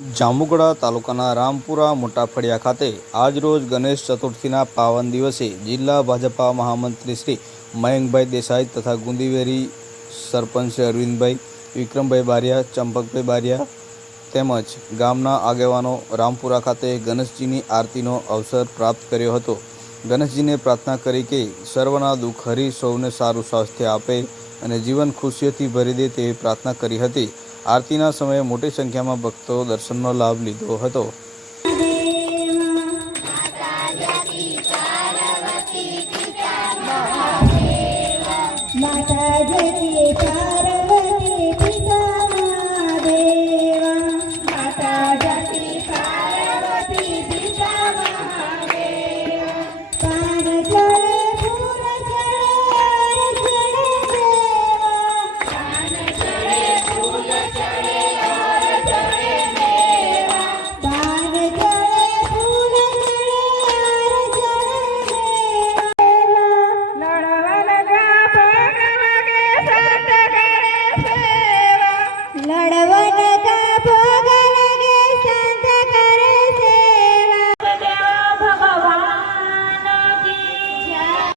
જાંબુગડા તાલુકાના રામપુરા મોટાફળિયા ખાતે આજરોજ ગણેશ ચતુર્થીના પાવન દિવસે જિલ્લા ભાજપા મહામંત્રી શ્રી મયંકભાઈ દેસાઈ તથા ગુંદીવેરી સરપંચ શ્રી અરવિંદભાઈ, વિક્રમભાઈ બારિયા, ચંપકભાઈ બારિયા તેમજ ગામના આગેવાનો રામપુરા ખાતે ગણેશજીની આરતીનો અવસર પ્રાપ્ત કર્યો હતો. ગણેશજીને પ્રાર્થના કરી કે સર્વના દુઃખ હરી સૌને સારું સ્વાસ્થ્ય આપે અને જીવન ખુશીઓથી ભરી દે તેવી પ્રાર્થના કરી હતી. આરતીના સમયે મોટી સંખ્યામાં ભક્તો દર્શનનો લાભ લીધો હતો